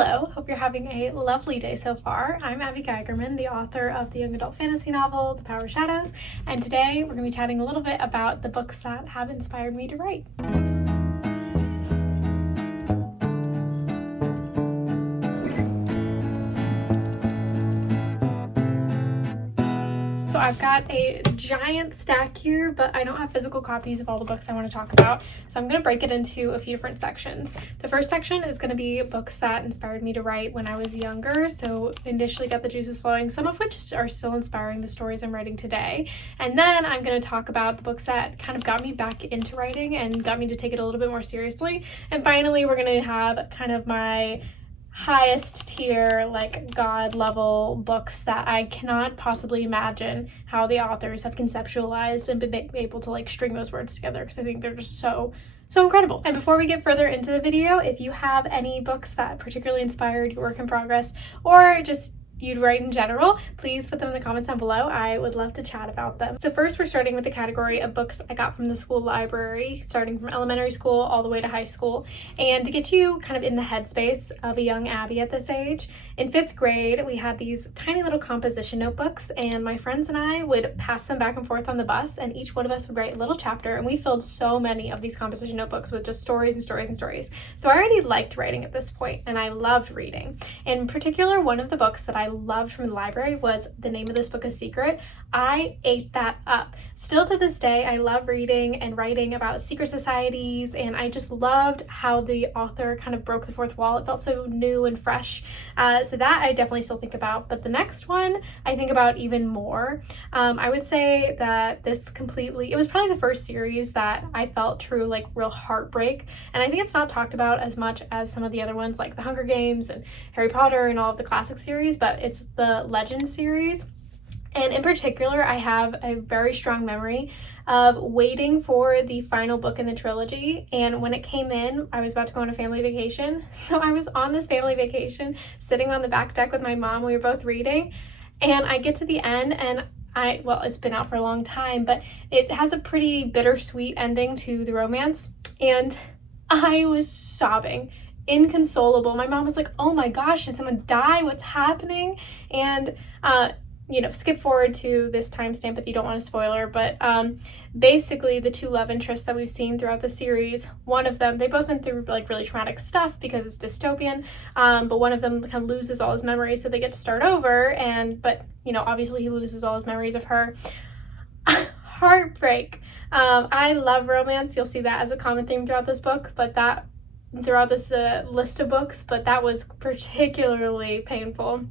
Hello, hope you're having a lovely day so far. I'm Abby Geigerman, the author of the young adult fantasy novel, The Power of Shadows, and today we're going to be chatting a little bit about the books that have inspired me to write. So I've got a giant stack here, but I don't have physical copies of all the books I want to talk about. So I'm going to break it into a few different sections. The first section is going to be books that inspired me to write when I was younger. So initially got the juices flowing, some of which are still inspiring the stories I'm writing today. And then I'm going to talk about the books that kind of got me back into writing and got me to take it a little bit more seriously. And finally, we're going to have kind of my highest tier, like God level books that I cannot possibly imagine how the authors have conceptualized and been able to like string those words together, because I think they're just so incredible. And before we get further into the video, if you have any books that particularly inspired your work in progress or just you'd write in general, please put them in the comments down below. I would love to chat about them. So first, we're starting with the category of books I got from the school library, starting from elementary school all the way to high school. And to get you kind of in the headspace of a young Abby at this age, in 5th grade, we had these tiny little composition notebooks, and my friends and I would pass them back and forth on the bus, and each one of us would write a little chapter, and we filled so many of these composition notebooks with just stories and stories and stories. So I already liked writing at this point, and I loved reading. In particular, one of the books that I loved from the library was The Name of This Book is Secret. I ate that up. Still to this day, I love reading and writing about secret societies, and I just loved how the author kind of broke the fourth wall. It felt so new and fresh. So that I definitely still think about. But the next one I think about even more. I would say that it was probably the first series that I felt true, like real heartbreak. And I think it's not talked about as much as some of the other ones like The Hunger Games and Harry Potter and all of the classic series, but it's the Legends series. And in particular, I have a very strong memory of waiting for the final book in the trilogy. And when it came in, I was about to go on a family vacation. So I was on this family vacation, sitting on the back deck with my mom. We were both reading. And I get to the end, and well, it's been out for a long time, but it has a pretty bittersweet ending to the romance. And I was sobbing, inconsolable. My mom was like, "Oh my gosh, did someone die? What's happening?" And skip forward to this timestamp if you don't want a spoiler, but basically the two love interests that we've seen throughout the series, one of them, they both went through like really traumatic stuff because it's dystopian, but one of them kind of loses all his memories, so they get to start over, but obviously he loses all his memories of her. Heartbreak. I love romance. You'll see that as a common theme throughout this book, but throughout this list of books, but that was particularly painful.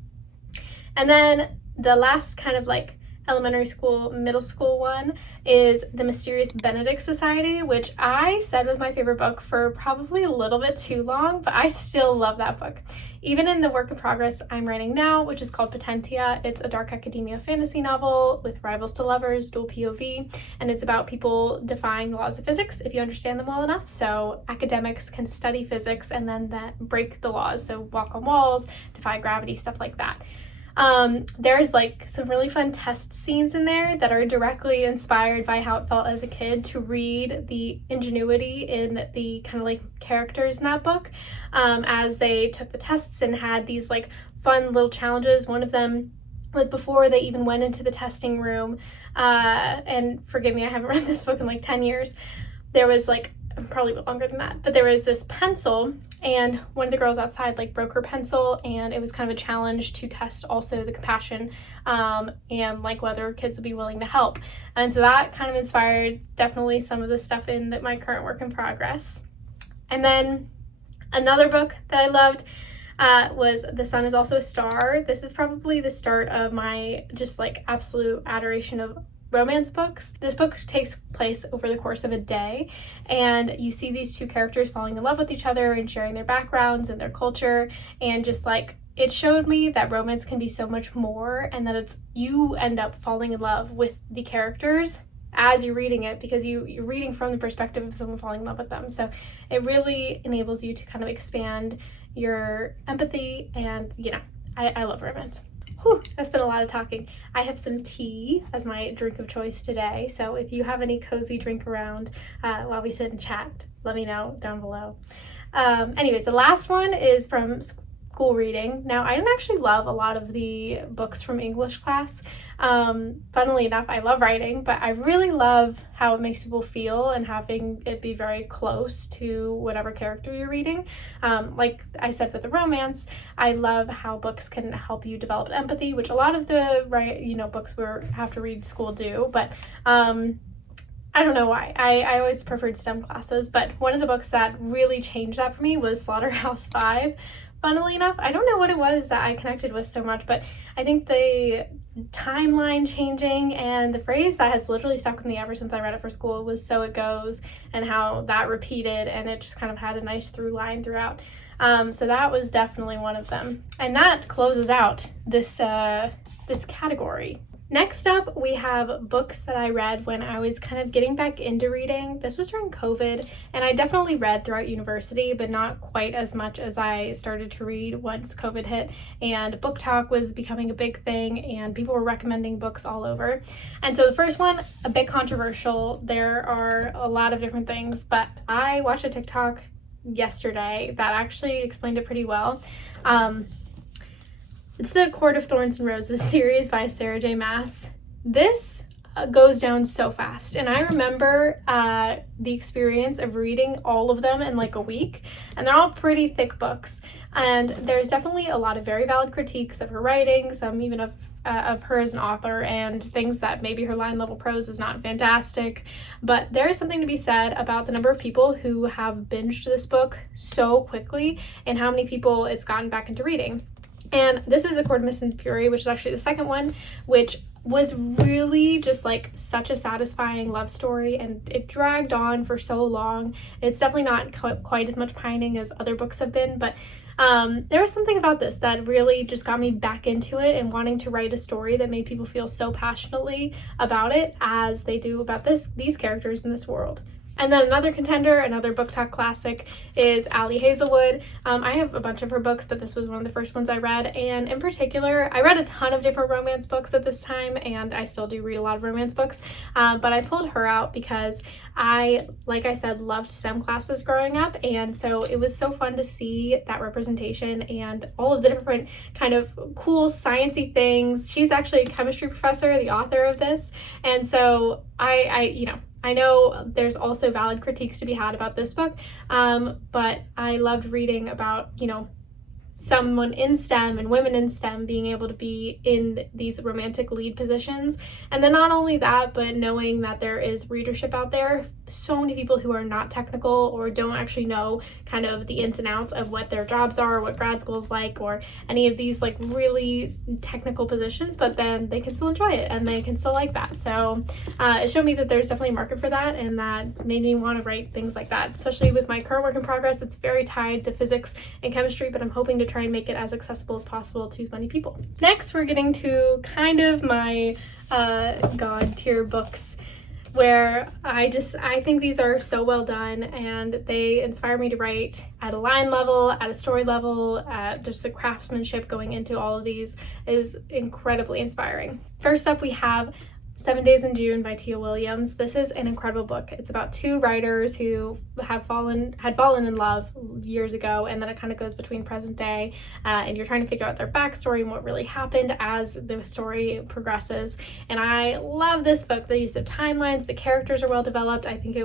And then the last kind of like elementary school, middle school one is The Mysterious Benedict Society, which I said was my favorite book for probably a little bit too long, but I still love that book. Even in the work in progress I'm writing now, which is called Potentia, it's a dark academia fantasy novel with rivals to lovers, dual POV, and it's about people defying the laws of physics if you understand them well enough. So academics can study physics and then break the laws, so walk on walls, defy gravity, stuff like that. There's like some really fun test scenes in there that are directly inspired by how it felt as a kid to read the ingenuity in the kind of like characters in that book, as they took the tests and had these like fun little challenges. One of them was before they even went into the testing room, and forgive me, I haven't read this book in like 10 years. There was like, probably longer than that, but there was this pencil, and one of the girls outside like broke her pencil, and it was kind of a challenge to test also the compassion and like whether kids would be willing to help. And so that kind of inspired definitely some of the stuff in my current work in progress. And then another book that I loved was The Sun Is Also a Star. This is probably the start of my just like absolute adoration of romance books. This book takes place over the course of a day, and you see these two characters falling in love with each other and sharing their backgrounds and their culture, and just like it showed me that romance can be so much more, and that you end up falling in love with the characters as you're reading it, because you're reading from the perspective of someone falling in love with them. So it really enables you to kind of expand your empathy, and I love romance. Whew, that's been a lot of talking. I have some tea as my drink of choice today, so if you have any cozy drink around while we sit and chat, let me know down below. Anyways, the last one is from school reading. Now, I didn't actually love a lot of the books from English class. Funnily enough, I love writing, but I really love how it makes people feel and having it be very close to whatever character you're reading. Like I said with the romance, I love how books can help you develop empathy, which a lot of the books we have to read school do, but I don't know why. I always preferred STEM classes, but one of the books that really changed that for me was Slaughterhouse-Five. Funnily enough, I don't know what it was that I connected with so much, but I think the timeline changing and the phrase that has literally stuck with me ever since I read it for school was "so it goes," and how that repeated, and it just kind of had a nice through line throughout. So that was definitely one of them. And that closes out this category. Next up, we have books that I read when I was kind of getting back into reading. This was during COVID, and I definitely read throughout university, but not quite as much as I started to read once COVID hit, and BookTok was becoming a big thing, and people were recommending books all over. And so the first one, a bit controversial. There are a lot of different things, but I watched a TikTok yesterday that actually explained it pretty well. It's the Court of Thorns and Roses series by Sarah J. Maas. This goes down so fast, and I remember the experience of reading all of them in like a week, and they're all pretty thick books, and there's definitely a lot of very valid critiques of her writing, some even of her as an author, and things that maybe her line level prose is not fantastic, but there is something to be said about the number of people who have binged this book so quickly and how many people it's gotten back into reading. And this is A Court of Mist and Fury, which is actually the second one, which was really just like such a satisfying love story, and it dragged on for so long. It's definitely not quite as much pining as other books have been, but there was something about this that really just got me back into it and wanting to write a story that made people feel so passionately about it as they do about these characters in this world. And then another contender, another BookTok classic, is Ali Hazelwood. I have a bunch of her books, but this was one of the first ones I read. And in particular, I read a ton of different romance books at this time, and I still do read a lot of romance books. But I pulled her out because I, like I said, loved STEM classes growing up. And so it was so fun to see that representation and all of the different kind of cool sciencey things. She's actually a chemistry professor, the author of this. And so I know there's also valid critiques to be had about this book, but I loved reading about, someone in STEM and women in STEM being able to be in these romantic lead positions. And then not only that, but knowing that there is readership out there, so many people who are not technical or don't actually know kind of the ins and outs of what their jobs are, what grad school is like, or any of these like really technical positions, but then they can still enjoy it and they can still like that. So it showed me that there's definitely a market for that, and that made me want to write things like that, especially with my current work in progress. It's very tied to physics and chemistry, but I'm hoping to try and make it as accessible as possible to as many people. Next, we're getting to kind of my god tier books, where I think these are so well done, and they inspire me to write at a line level, at a story level, just the craftsmanship going into all of these is incredibly inspiring. First up, we have 7 Days in June by Tia Williams. This is an incredible book. It's about two writers who had fallen in love years ago, and then it kind of goes between present day, and you're trying to figure out their backstory and what really happened as the story progresses. And I love this book. The use of timelines, the characters are well developed. I think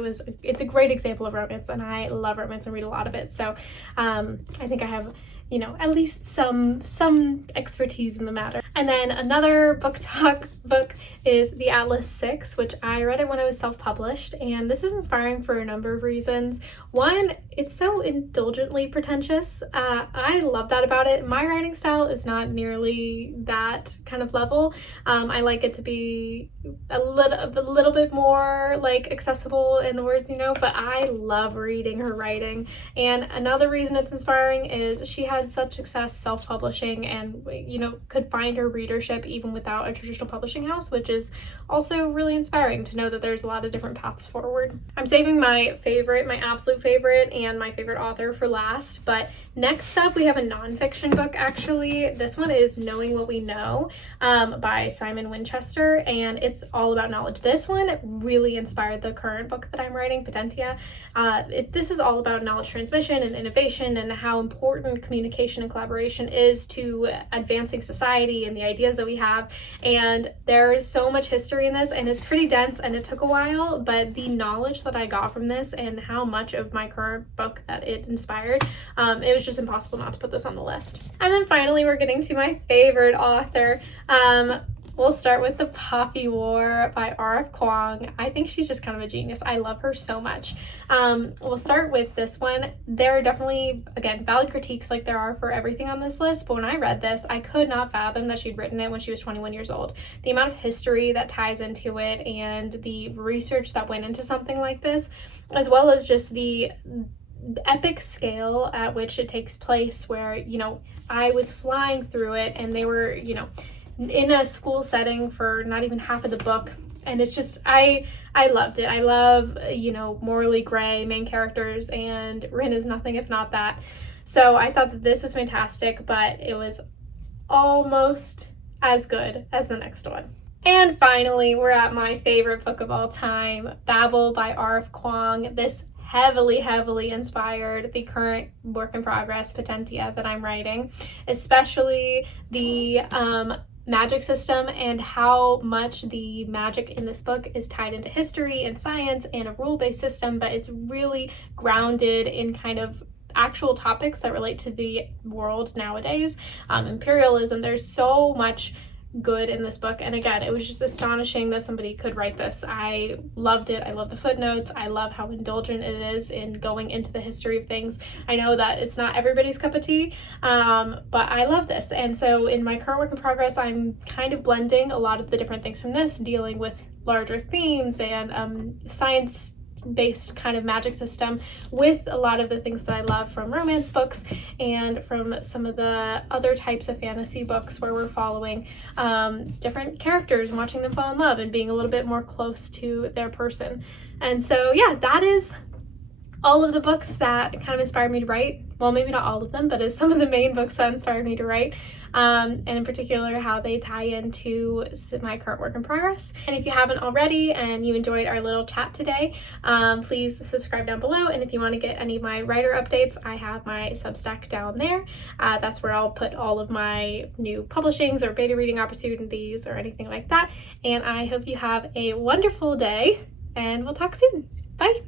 it's a great example of romance, and I love romance and read a lot of it. So I think I have at least some expertise in the matter. And then another BookTok book is The Atlas Six, which I read it when I was self-published, and this is inspiring for a number of reasons. One, it's so indulgently pretentious. I love that about it. My writing style is not nearly that kind of level. I like it to be a little bit more like accessible in the words, but I love reading her writing. And another reason it's inspiring is she had such success self-publishing and could find her readership even without a traditional publishing house, which is also really inspiring to know that there's a lot of different paths forward. I'm saving my absolute favorite and my favorite author for last, but next up we have a nonfiction book. Actually, this one is Knowing What We Know by Simon Winchester, and it's all about knowledge. This one really inspired the current book that I'm writing, Potentia. This is all about knowledge transmission and innovation and how important communication communication and collaboration is to advancing society and the ideas that we have. And there's so much history in this, and it's pretty dense, and it took a while, but the knowledge that I got from this and how much of my current book that it inspired, it was just impossible not to put this on the list. And then finally, we're getting to my favorite author. We'll start with The Poppy War by R.F. Kuang. I think she's just kind of a genius. I love her so much. We'll start with this one. There are definitely, again, valid critiques like there are for everything on this list, but when I read this, I could not fathom that she'd written it when she was 21 years old. The amount of history that ties into it and the research that went into something like this, as well as just the epic scale at which it takes place, where, you know, I was flying through it and they were, you know, in a school setting for not even half of the book, and it's just I loved it. I love, you know, morally gray main characters, and Rin is nothing if not that. So I thought that this was fantastic, but it was almost as good as the next one. And finally, we're at my favorite book of all time, Babel by R.F. Kuang. This heavily inspired the current work in progress, Potentia, that I'm writing, especially the magic system and how much the magic in this book is tied into history and science and a rule-based system, but it's really grounded in kind of actual topics that relate to the world nowadays. Imperialism, there's so much good in this book, and again, it was just astonishing that somebody could write this. I loved it. I love the footnotes. I love how indulgent it is in going into the history of things. I know that it's not everybody's cup of tea, but I love this. And so in my current work in progress, I'm kind of blending a lot of the different things from this, dealing with larger themes and science based kind of magic system with a lot of the things that I love from romance books and from some of the other types of fantasy books where we're following different characters and watching them fall in love and being a little bit more close to their person. And so yeah, that is all of the books that kind of inspired me to write. Well, maybe not all of them, but as some of the main books that inspired me to write, and in particular how they tie into my current work in progress. And if you haven't already and you enjoyed our little chat today, please subscribe down below. And if you want to get any of my writer updates, I have my Substack down there. That's where I'll put all of my new publishings or beta reading opportunities or anything like that. And I hope you have a wonderful day, and we'll talk soon. Bye.